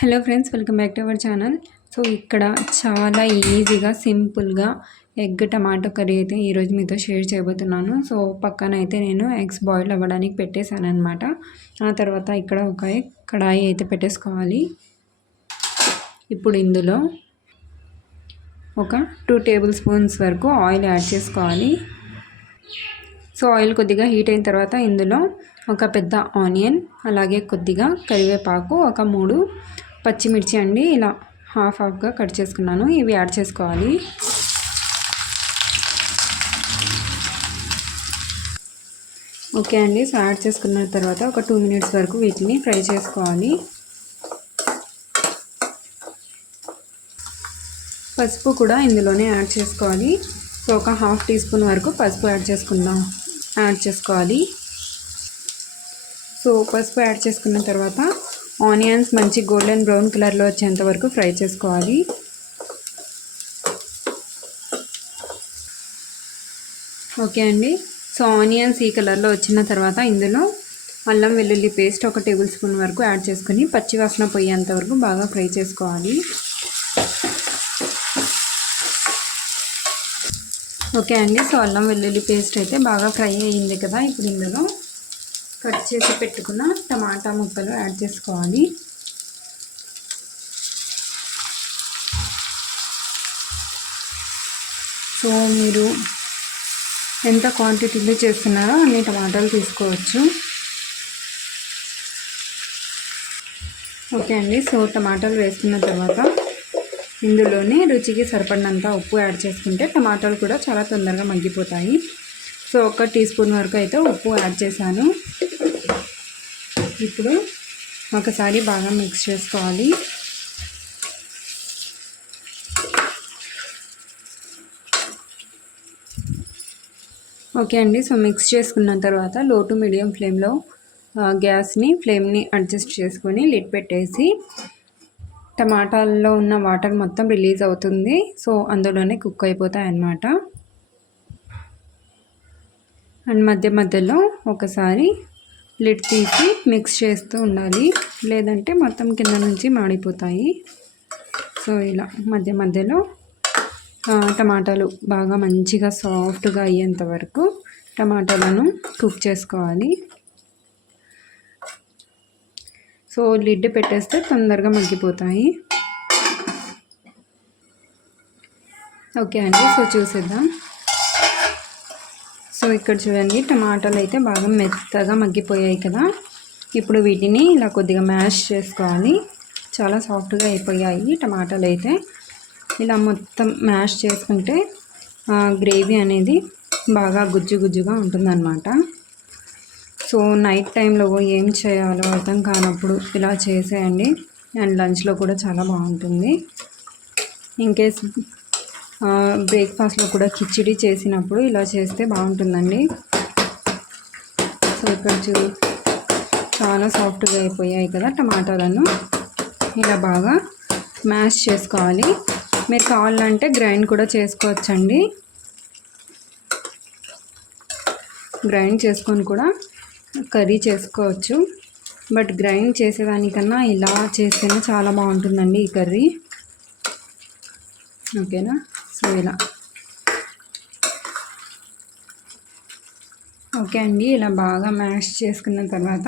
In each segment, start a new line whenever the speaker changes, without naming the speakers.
Hello friends welcome back to our channel. So ఇక్కడ చాలా ఈజీగా సింపుల్గా ఎగ్ టమాటో కర్రీ అయితే ఈరోజు మీతో షేర్ చేయబోతున్నాను. సో పక్కన అయితే నేను ఎగ్స్ బాయిల్ అవ్వడానికి పెట్టేశాను అనమాట ఆ తర్వాత ఇక్కడ ఒక కడాయి అయితే పెట్టేసుకోవాలి. ఇప్పుడు ఇందులో ఒక టూ టేబుల్ స్పూన్స్ వరకు ఆయిల్ యాడ్ చేసుకోవాలి. సో ఆయిల్ కొద్దిగా హీట్ అయిన తర్వాత ఇందులో ఒక పెద్ద ఆనియన్ అలాగే కొద్దిగా కరివేపాకు ఒక మూడు పచ్చిమిర్చి అండి ఇలా హాఫ్ హాఫ్గా కట్ చేసుకున్నాను. ఇవి యాడ్ చేసుకోవాలి. ఓకే అండి సో యాడ్ చేసుకున్న తర్వాత ఒక టూ మినిట్స్ వరకు వీటిని ఫ్రై చేసుకోవాలి. పసుపు కూడా ఇందులోనే యాడ్ చేసుకోవాలి. సో ఒక హాఫ్ టీ స్పూన్ వరకు పసుపు యాడ్ చేసుకుందాం. యాడ్ చేసుకోవాలి. సో పసుపు యాడ్ చేసుకున్న తర్వాత ఆనియన్స్ మంచి గోల్డెన్ బ్రౌన్ కలర్లో వచ్చేంత వరకు ఫ్రై చేసుకోవాలి. ఓకే అండి. సో ఆనియన్స్ ఈ కలర్లో వచ్చిన తర్వాత ఇందులో అల్లం వెల్లుల్లి పేస్ట్ ఒక టేబుల్ స్పూన్ వరకు యాడ్ చేసుకుని పచ్చివాసన పోయేంత వరకు బాగా ఫ్రై చేసుకోవాలి. ఓకే అండి. సో అల్లం వెల్లుల్లి పేస్ట్ అయితే బాగా ఫ్రై అయ్యింది కదా ఇప్పుడు ఇందులో. కట్ చేసి పెట్టుకున్న టమాటా ముక్కలు యాడ్ చేసుకోవాలి. సో మీరు ఎంత క్వాంటిటీలో చేస్తున్నారో అన్ని టమాటాలు తీసుకోవచ్చు. ఓకే అండి సో టమాటాలు వేసుకున్న తర్వాత ఇందులోనే రుచికి సరిపడినంత ఉప్పు యాడ్ చేసుకుంటే టమాటాలు కూడా చాలా తొందరగా మగ్గిపోతాయి. సో ఒక టీ స్పూన్ వరకు అయితే ఉప్పు యాడ్ చేశాను. ఇప్పుడు ఒకసారి బాగా మిక్స్ చేసుకోవాలి. ఓకే అండి సో మిక్స్ చేసుకున్న తర్వాత లో టు మీడియం ఫ్లేమ్లో గ్యాస్ని ఫ్లేమ్ని అడ్జస్ట్ చేసుకొని లిడ్ పెట్టేసి టమాటాల్లో ఉన్న వాటర్ మొత్తం రిలీజ్ అవుతుంది. సో అందులోనే కుక్ అయిపోతాయి అన్నమాట అండ్ మధ్య మధ్యలో ఒకసారి లిడ్ తీసి మిక్స్ చేస్తూ ఉండాలి. లేదంటే మొత్తం కింద నుంచి మాడిపోతాయి. సో ఇలా మధ్య మధ్యలో టమాటాలు బాగా మంచిగా సాఫ్ట్గా అయ్యేంత వరకు టమాటాలను కుక్ చేసుకోవాలి. సో లిడ్ పెట్టేస్తే తొందరగా మగ్గిపోతాయి. ఓకే అండి. సో చూసేద్దాం. సో ఇక్కడ చూడండి టమాటాలు అయితే బాగా మెత్తగా మగ్గిపోయాయి కదా. ఇప్పుడు వీటిని ఇలా కొద్దిగా మ్యాష్ చేసుకోవాలి. చాలా సాఫ్ట్గా అయిపోయాయి టమాటాలు అయితే ఇలా మొత్తం మ్యాష్ చేసుకుంటే గ్రేవీ అనేది బాగా గుజ్జు గుజ్జుగా ఉంటుందన్నమాట. సో నైట్ టైంలో ఏం చేయాలో అర్థం కానప్పుడు ఇలా చేసేయండి. అండ్ లంచ్లో కూడా చాలా బాగుంటుంది. ఇన్కేస్ బ్రేక్ఫాస్ట్లో కూడా కిచిడి చేసినప్పుడు ఇలా చేస్తే బాగుంటుందండి. సో ఇక్కడ చూ చాలా సాఫ్ట్గా అయిపోయాయి కదా టమాటాలను. ఇలా బాగా మ్యాష్ చేసుకోవాలి. మీరు కావాలంటే గ్రైండ్ కూడా చేసుకోవచ్చండి. గ్రైండ్ చేసుకొని కూడా కర్రీ చేసుకోవచ్చు. బట్ గ్రైండ్ చేసేదానికన్నా ఇలా చేస్తేనే చాలా బాగుంటుందండి ఈ కర్రీ. ఓకేనా? సో ఇలా ఓకే అండి ఇలా బాగా మ్యాష్ చేసుకున్న తర్వాత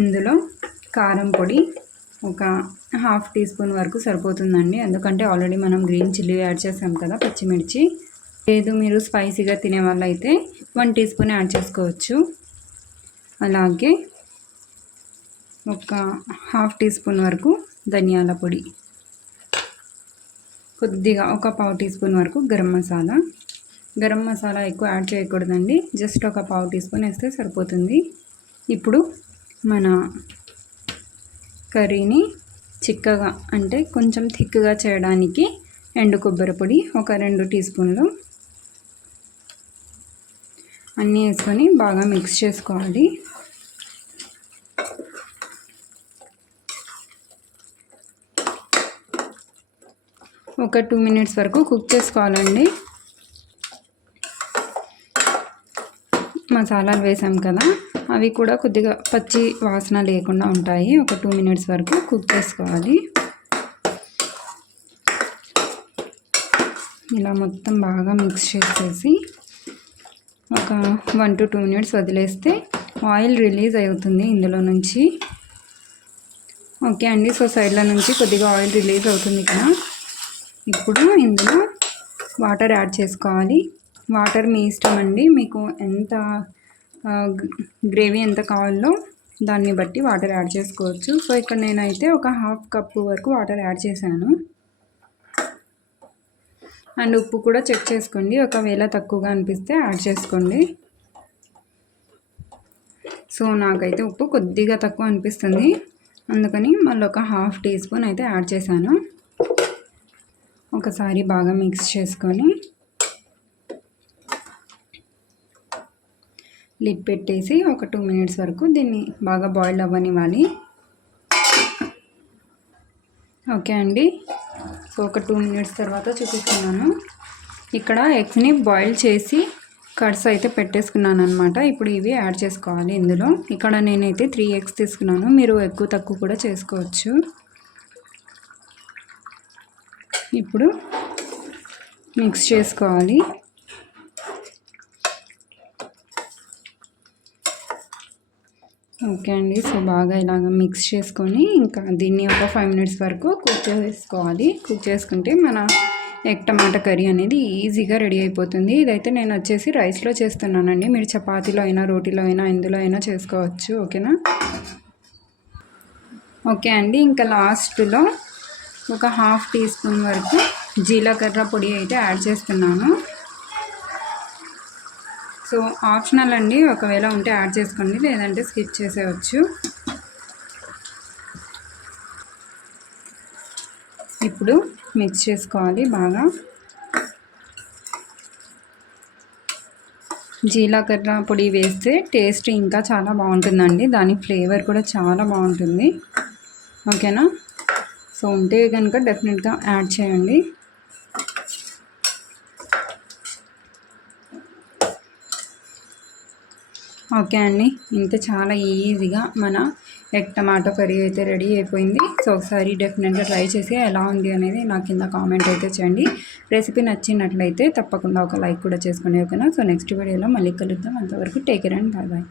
ఇందులో కారం పొడి ఒక హాఫ్ టీ స్పూన్ వరకు సరిపోతుందండి. ఎందుకంటే ఆల్రెడీ మనం గ్రీన్ చిల్లీ యాడ్ చేసాం కదా పచ్చిమిర్చి. లేదు మీరు స్పైసీగా తినే అయితే వన్ టీ స్పూన్ యాడ్ చేసుకోవచ్చు. అలాగే ఒక హాఫ్ టీ స్పూన్ వరకు ధనియాల పొడి. కొద్దిగా ఒక పావు టీ స్పూన్ వరకు గరం మసాలా. గరం మసాలా ఎక్కువ యాడ్ చేయకూడదండి. జస్ట్ ఒక పావు టీ స్పూన్ వేస్తే సరిపోతుంది. ఇప్పుడు మన కర్రీని చిక్కగా అంటే కొంచెం థిక్గా చేయడానికి ఎండు కొబ్బరి పొడి ఒక రెండు టీ స్పూన్లు అన్నీ వేసుకొని బాగా మిక్స్ చేసుకోవాలి. ఒక టూ మినిట్స్ వరకు కుక్ చేసుకోవాలండి. మసాలాలు వేసాం కదా అవి కూడా కొద్దిగా పచ్చి వాసన లేకుండా ఉంటాయి. ఒక టూ మినిట్స్ వరకు కుక్ చేసుకోవాలి. ఇలా మొత్తం బాగా మిక్స్ చేసేసి ఒక వన్ టు టూ మినిట్స్ వదిలేస్తే ఆయిల్ రిలీజ్ అవుతుంది ఇందులో నుంచి. ఓకే అండి సో సైడ్ల నుంచి కొద్దిగా ఆయిల్ రిలీజ్ అవుతుంది కదా. ఇప్పుడు ఇందులో వాటర్ యాడ్ చేసుకోవాలి. వాటర్ మీ ఇష్టం అండి. మీకు ఎంత గ్రేవీ ఎంత కావాలో దాన్ని బట్టి వాటర్ యాడ్ చేసుకోవచ్చు. సో ఇక్కడ నేనైతే ఒక హాఫ్ కప్ వరకు వాటర్ యాడ్ చేశాను. అండ్ ఉప్పు కూడా చెక్ చేసుకోండి. ఒకవేళ తక్కువగా అనిపిస్తే యాడ్ చేసుకోండి. సో నాకైతే ఉప్పు కొద్దిగా తక్కువ అనిపిస్తుంది. అందుకని మళ్ళీ ఒక హాఫ్ టీ స్పూన్ అయితే యాడ్ చేశాను. ఒకసారి బాగా మిక్స్ చేసుకొని లిడ్ పెట్టేసి ఒక టూ మినిట్స్ వరకు దీన్ని బాగా బాయిల్ అవ్వనివ్వాలి. ఓకే అండి. సో ఒక టూ మినిట్స్ తర్వాత చూపిస్తున్నాను. ఇక్కడ ఎగ్స్ని బాయిల్ చేసి కట్స్ అయితే పెట్టేసుకున్నాను అనమాట ఇప్పుడు ఇవి యాడ్ చేసుకోవాలి ఇందులో. ఇక్కడ నేనైతే త్రీ ఎగ్స్ తీసుకున్నాను. మీరు ఎక్కువ తక్కువ కూడా చేసుకోవచ్చు. ఇప్పుడు మిక్స్ చేసుకోవాలి. ఓకే అండి సో బాగా ఇలాగ మిక్స్ చేసుకొని ఇంకా దీన్ని ఒక ఫైవ్ మినిట్స్ వరకు కుక్ చేసుకోవాలి. కుక్ చేసుకుంటే మన ఎగ్ టమాటా కర్రీ అనేది ఈజీగా రెడీ అయిపోతుంది. ఇదైతే నేను వచ్చేసి రైస్లో చేస్తున్నానండి. మీరు చపాతీలో అయినా రోటీలో అయినా ఇందులో అయినా చేసుకోవచ్చు. ఓకేనా? ఓకే అండి ఇంకా లాస్ట్లో ఒక హాఫ్ టీ స్పూన్ వరకు జీలకర్ర పొడి అయితే యాడ్ చేస్తున్నాను. సో ఆప్షనల్ అండి. ఒకవేళ ఉంటే యాడ్ చేసుకోండి. లేదంటే స్కిప్ చేసేయచ్చు. ఇప్పుడు మిక్స్ చేసుకోవాలి బాగా. జీలకర్ర పొడి వేస్తే టేస్ట్ ఇంకా చాలా బాగుంటుందండి. దాని ఫ్లేవర్ కూడా చాలా బాగుంటుంది. ఓకేనా? సో ఉంటే కనుక డెఫినెట్గా యాడ్ చేయండి. ఓకే అండి. ఇంత చాలా ఈజీగా మన ఎగ్ టమాటో కర్రీ అయితే రెడీ అయిపోయింది. సో ఒకసారి డెఫినెట్గా ట్రై చేసి ఎలా ఉంది అనేది నా కింద కామెంట్ అయితే చేయండి. రెసిపీ నచ్చినట్లయితే తప్పకుండా ఒక లైక్ కూడా చేసుకునే ఓకేనా? సో నెక్స్ట్ వీడియోలో మళ్ళీ కలుద్దాం. అంతవరకు take care and bye bye.